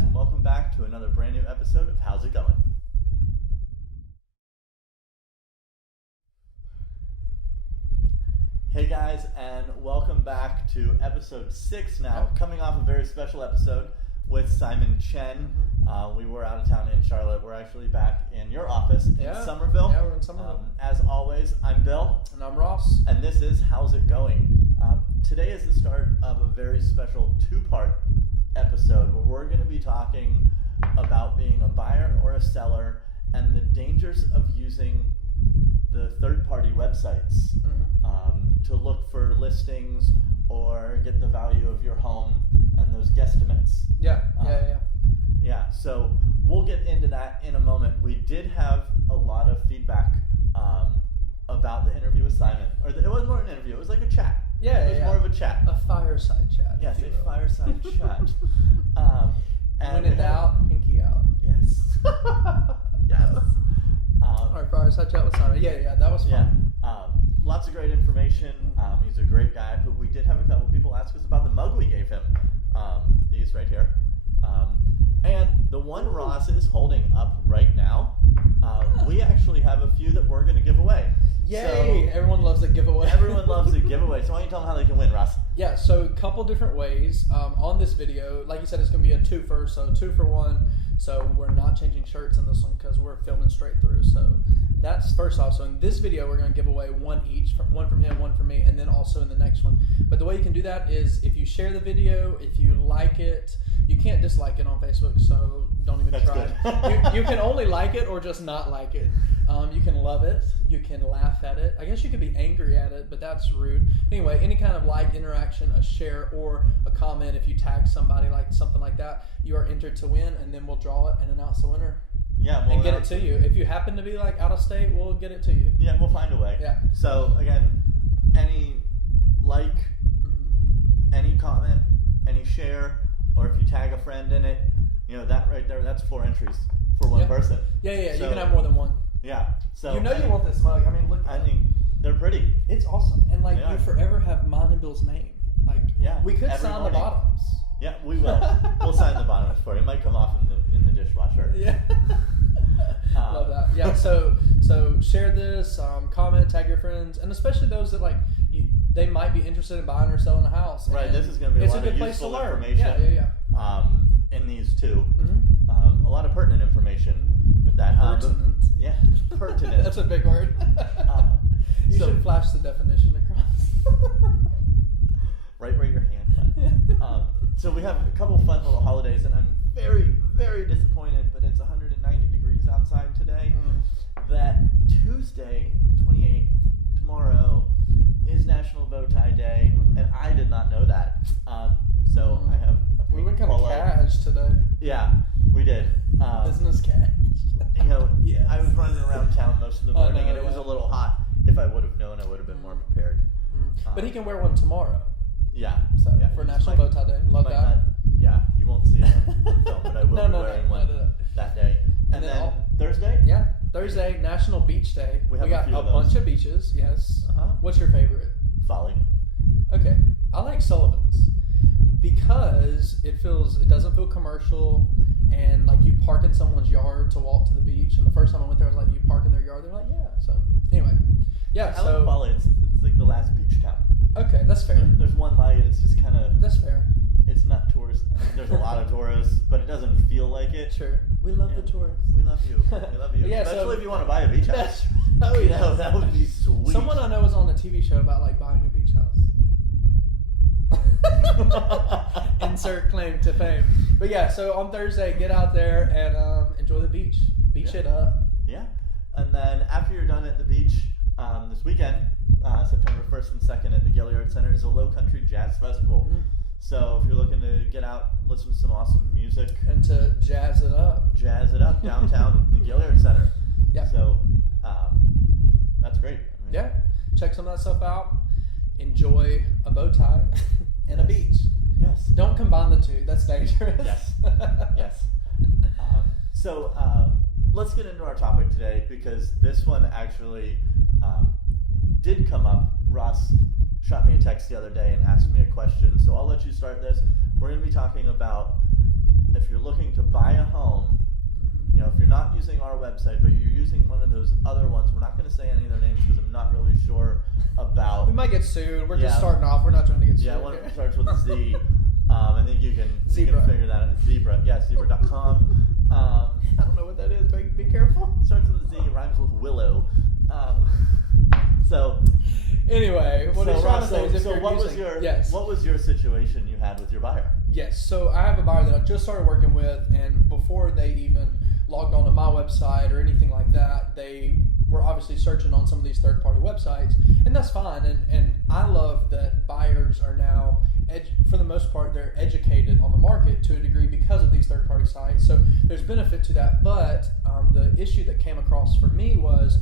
guys, and welcome back to another brand new episode of How's It Going? Hey guys, and welcome back to episode 6 now, coming off a very special episode with Simon Chen. We were out of town in Charlotte. We're actually back in your office in Somerville. Yeah, we're in Somerville. As always, I'm Bill. And I'm Ross. And this is How's It Going? Today is the start of a very special 2-part episode where we're going to be talking about being a buyer or a seller and the dangers of using the third-party websites to look for listings or get the value of your home and those guesstimates. Yeah, so we'll get into that in a moment. We did have a lot of feedback about the interview with Simon. It wasn't more an interview, it was like a chat. It was more of a chat. A fireside chat. Yes, a fireside chat. When in doubt, pinky out. Yes. Yes. Our fireside chat with Simon. Yeah, that was fun. Lots of great information. He's a great guy, but we did have a couple people ask us about the mug we gave him. These right here. And the one Ross is holding up right now, we actually have a few that we're going to give away. Yay! So, everyone loves a giveaway. Everyone loves a giveaway. So why don't you tell them how they can win, Ross? Yeah, so a couple different ways. On this video, like you said, it's going to be a 2-for, so 2 for 1. So we're not changing shirts in this one because we're filming straight through. So that's first off. So in this video, we're going to give away one each, one from him, one from me, and then also in the next one. But the way you can do that is if you share the video, if you like it. You can't dislike it on Facebook, so don't even try. You can only like it or just not like it. You can love it. You can laugh at it. I guess you could be angry at it, but that's rude. Anyway, any kind of like interaction, a share, or a comment, if you tag somebody like something like that, you are entered to win, and then we'll draw it and announce the winner. Yeah, and get it to you. If you happen to be like out of state, we'll get it to you. Yeah, we'll find a way. Yeah. So again, any like, any comment, any share, or if you tag a friend in it, that right there, that's 4 entries for one person. Yeah. So, you can have more than one. Yeah. So you want this mug. I mean, look. They're pretty. It's awesome, and you forever have mine and Bill's name. We could sign the bottoms. Yeah, we will. We'll sign the bottoms for you. It might come off in the dishwasher. Yeah. Love that. Yeah. So share this, comment, tag your friends, and especially those that they might be interested in buying or selling a house. Right. This is going to be a lot of useful information. Yeah. In these two, a lot of pertinent information with that. Pertinent. Pertinent. That's a big word. You should flash the definition across. Right where your hand went. So we have a couple fun little holidays, and I'm very, very disappointed, but it's 190 degrees outside today, that Tuesday, the 28th, tomorrow, is National Bow Tie Day, and I did not know that. So I have a we went kind of cash today. Yeah, we did. Business cash. I was running around town most of the morning, and it was a little hot. If I would have known, I would have been more prepared. But he can wear one tomorrow. Yeah. So for National Bow Tie Day. Love that. You won't see it on film, but I will be wearing one that day. And then Thursday? Yeah. Thursday, National Beach Day. We got a bunch of beaches, yes. What's your favorite? Folly. Okay. I like Sullivan's because it doesn't feel commercial, and you park in someone's yard to walk to the beach. And the first time I went there, I was like, you park in their yard? They're like, yeah. So anyway. Yeah. I like Folly. It's like the last beach town. Okay, that's fair. There's one light. It's just kind of... That's fair. It's not tourist. There's a lot of tourists, but it doesn't feel like it. Sure. We love the tourists. We love you. We love you. Yeah, especially if you want to buy a beach house. That would be sweet. Someone I know was on a TV show about buying a beach house. Insert claim to fame. But yeah, so on Thursday, get out there and enjoy the beach. Beach it up. Yeah. And then after you're done at the beach, this weekend, September 1st and 2nd at the Gilliard Center is a Low Country Jazz Festival. So if you're looking to get out, listen to some awesome music. And to jazz it up. Downtown in the Gilliard Center. Yeah. So that's great. Check some of that stuff out. Enjoy a bow tie and a beach. Yes. Don't combine the two. That's dangerous. Yes. So let's get into our topic today, because this one actually did come up. Ross shot me a text the other day and asked me a question. So I'll let you start this. We're going to be talking about if you're looking to using our website, but you're using one of those other ones, we're not going to say any of their names because I'm not really sure about. We might get sued. We're just starting off. We're not trying to get sued. Yeah, one starts with a Z. I think you can figure that out. Zebra. Yeah, zebra.com. I don't know what that is, but be careful. Starts with a Z, rhymes with willow. So anyway, what was your situation you had with your buyer? Yes, so I have a buyer that I just started working with, and before they even logged onto my website or anything like that, they were obviously searching on some of these third-party websites, and that's fine. And I love that buyers are now, for the most part, they're educated on the market to a degree because of these third-party sites. So there's benefit to that. But the issue that came across for me was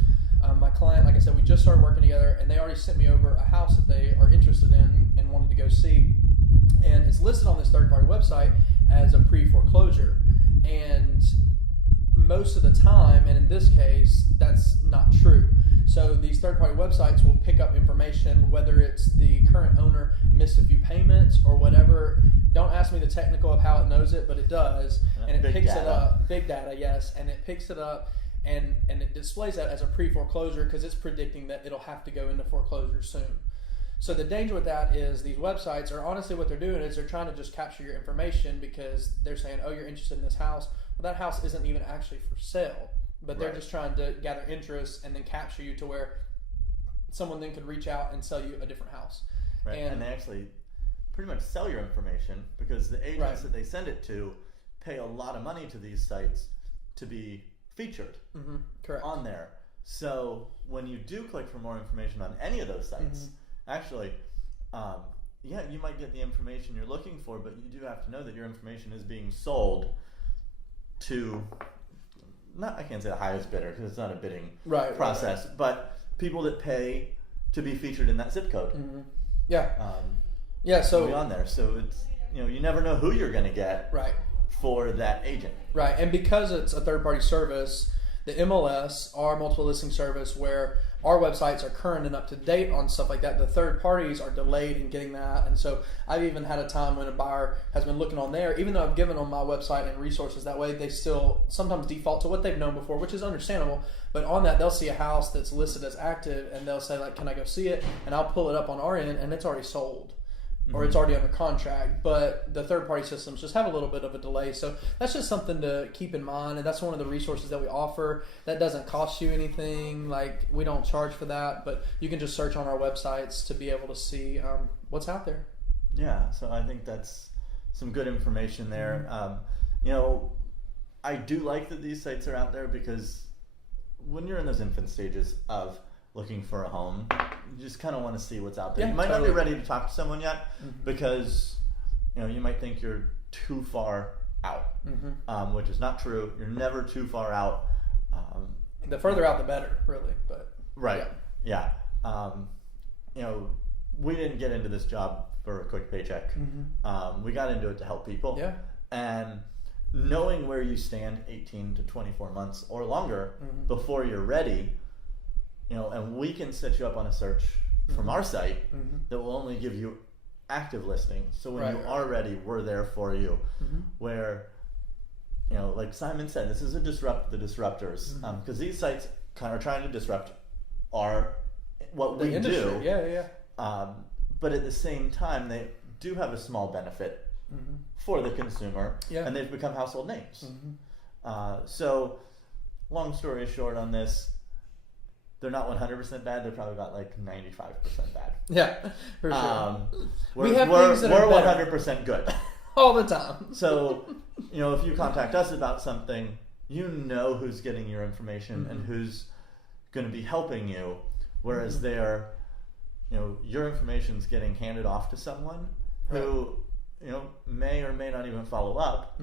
my client, like I said, we just started working together, and they already sent me over a house that they are interested in and wanted to go see. And it's listed on this third-party website as a pre-foreclosure. And most of the time, and in this case, that's not true. So these third-party websites will pick up information, whether it's the current owner missed a few payments or whatever. Don't ask me the technical of how it knows it, but it does. And it picks it up. Big data, yes. And it picks it up and it displays that as a pre-foreclosure because it's predicting that it'll have to go into foreclosure soon. So the danger with that is these websites are honestly what they're doing is they're trying to just capture your information because they're saying, oh, you're interested in this house. Well, that house isn't even actually for sale, but they're just trying to gather interest and then capture you to where someone then could reach out and sell you a different house. Right, and they actually pretty much sell your information because the agents that they send it to pay a lot of money to these sites to be featured on there. So when you do click for more information on any of those sites, actually, you might get the information you're looking for, but you do have to know that your information is being sold to, I can't say the highest bidder because it's not a bidding process, but people that pay to be featured in that zip code. So be on there. So it's, you never know who you're going to get for that agent. Right, and because it's a third-party service, the MLS, our multiple listing service, where our websites are current and up to date on stuff like that, the third parties are delayed in getting that. And so I've even had a time when a buyer has been looking on there, even though I've given them my website and resources that way, they still sometimes default to what they've known before, which is understandable. But on that, they'll see a house that's listed as active and they'll say, like, can I go see it? And I'll pull it up on our end and it's already sold. Or it's already under contract, but the third-party systems just have a little bit of a delay. So that's just something to keep in mind, and that's one of the resources that we offer. That doesn't cost you anything. Like, we don't charge for that, but you can just search on our websites to be able to see what's out there. Yeah, so I think that's some good information there. I do like that these sites are out there because when you're in those infant stages of looking for a home, you just kind of want to see what's out there. You might not be ready to talk to someone yet because you might think you're too far out, which is not true. You're never too far out. The further out the better, really. But we didn't get into this job for a quick paycheck. We got into it to help people. And knowing where you stand 18 to 24 months or longer before you're ready, and we can set you up on a search from our site that will only give you active listings. So when you are ready, we're there for you. Where, like Simon said, this is the disruptors. Because these sites kind of are trying to disrupt what we do. But at the same time, they do have a small benefit for the consumer, and they've become household names. So, long story short on this, they're not 100% bad. They're probably about like 95% bad. Yeah, for sure. We have things that are 100% good all the time. So, if you contact us about something, you know who's getting your information and who's going to be helping you. Whereas your information's getting handed off to someone who, may or may not even follow up,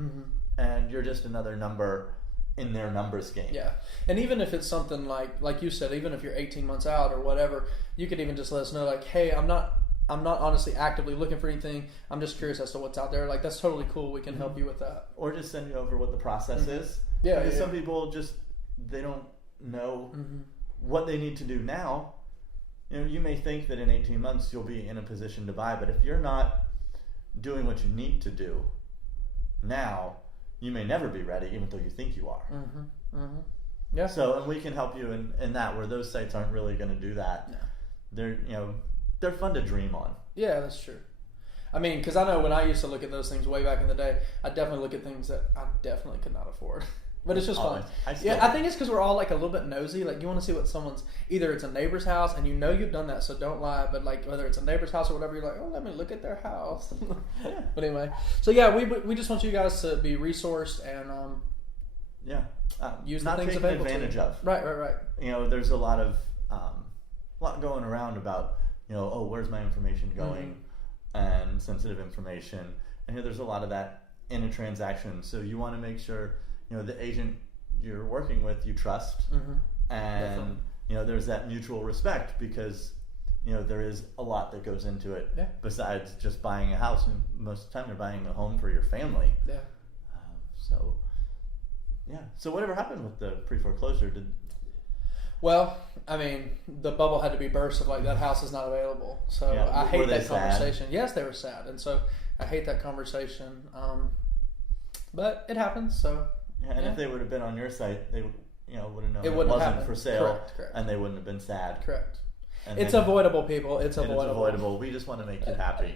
and you're just another number in their numbers game. Yeah. And even if it's something like you said, even if you're 18 months out or whatever, you could even just let us know, like, hey, I'm not honestly actively looking for anything. I'm just curious as to what's out there. Like, that's totally cool. We can help you with that. Or just send you over what the process is. Yeah. Because some people they don't know what they need to do now. You may think that in 18 months you'll be in a position to buy, but if you're not doing what you need to do now, you may never be ready, even though you think you are. Yeah. So, and we can help you in that, where those sites aren't really going to do that. No. They're fun to dream on. Yeah, that's true. I mean, because I know when I used to look at those things way back in the day, I definitely look at things that I definitely could not afford. But it's just fun. I think it's because we're all like a little bit nosy. Like, you want to see what someone's, either it's a neighbor's house, and you know you've done that, so don't lie. But like, whether it's a neighbor's house or whatever, you're like, oh, let me look at their house. Yeah. But anyway, so yeah, we just want you guys to be resourced and use not the things taken available advantage to you. of. Right. There's a lot going around about where's my information going, and sensitive information, and there's a lot of that in a transaction. So you want to make sure the agent you're working with you trust, and there's that mutual respect, because there is a lot that goes into it besides just buying a house, and most of the time you're buying a home for your family. So whatever happened with the pre-foreclosure? Well, I mean, the bubble had to be burst of like, that house is not available. So I hate that conversation. Yes, they were sad, and so I hate that conversation. But it happens. So if they would have been on your site, they would have known it wasn't happened. For sale, correct. And they wouldn't have been sad. Correct. And it's avoidable, people. It's avoidable. We just want to make you happy.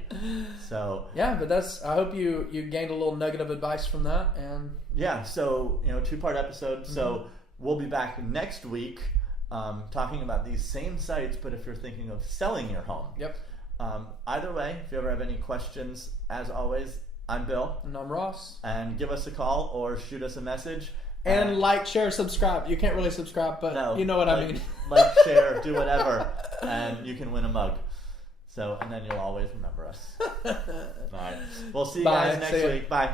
So but I hope you gained a little nugget of advice from that, and so 2-part episode. So we'll be back next week, talking about these same sites, but if you're thinking of selling your home. Yep. Either way, if you ever have any questions, as always, I'm Bill. And I'm Ross. And give us a call or shoot us a message. And like, share, subscribe. You can't really subscribe, but you know what I mean. Like, share, do whatever, and you can win a mug. So, and then you'll always remember us. All right. We'll see you guys next week. Bye.